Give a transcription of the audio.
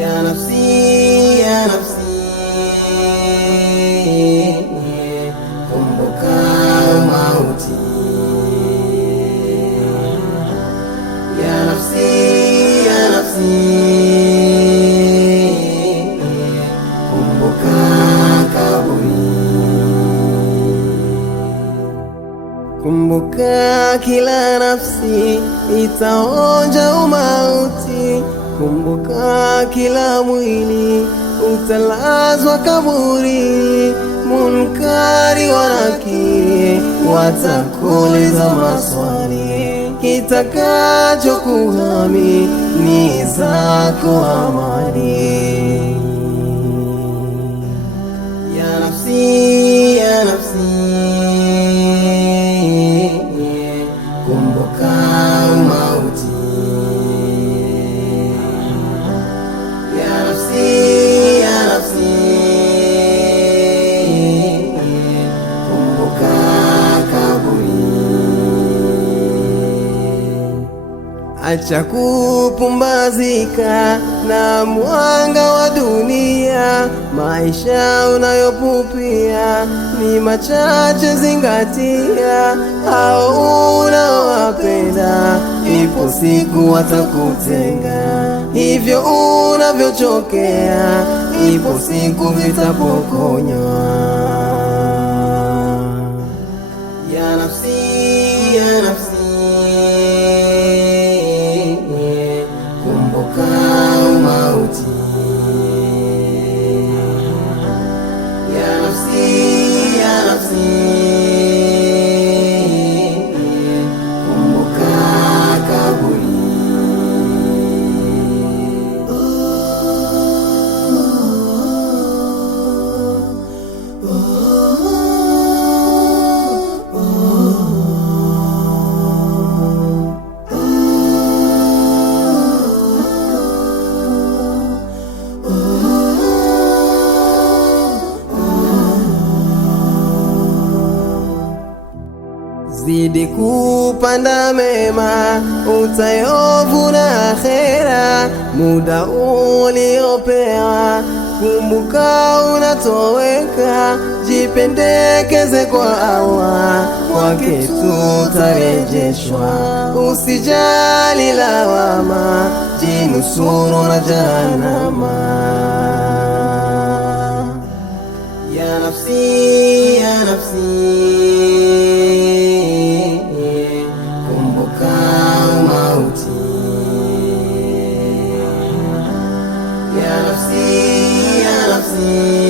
Ya nafsi, ya nafsi, kumbuka mauti. Ya nafsi, ya nafsi, kumbuka kaburi. Kumbuka kila nafsi itaonja umauti. Kumbuka kila mwili utalazwa kaburi. Munkari wa Nakiri watakuuliza maswali. Kitakacho kuhami ni zako amali. Ya nafsi, ya nafsi, kumbuka mauti. Ya nafsi, kumbuka kaburi. Acha kupumbazika na mwanga wa dunia. Maisha unayopupia ni machache, zingatia. Hao unawapenda ipo siku watakutenga. Hivyo unavyochokea ipo siku vitapokonywa. Ya nafsi, ya nafsi, kumbuka mauti. Ya nafsi, ya nafsi, kumbuka kaburi. Zidi kupanda mema, utayovuna akhera. Muda uliopewa kumbuka unatoweka. Jipendekeze kwa Allah, kwake tutarejeshwa. Usijali lawama, jinusuru na Jahannama. Ya nafsi, ya nafsi, kumbuka mauti. Ya nafsi, ya nafsi,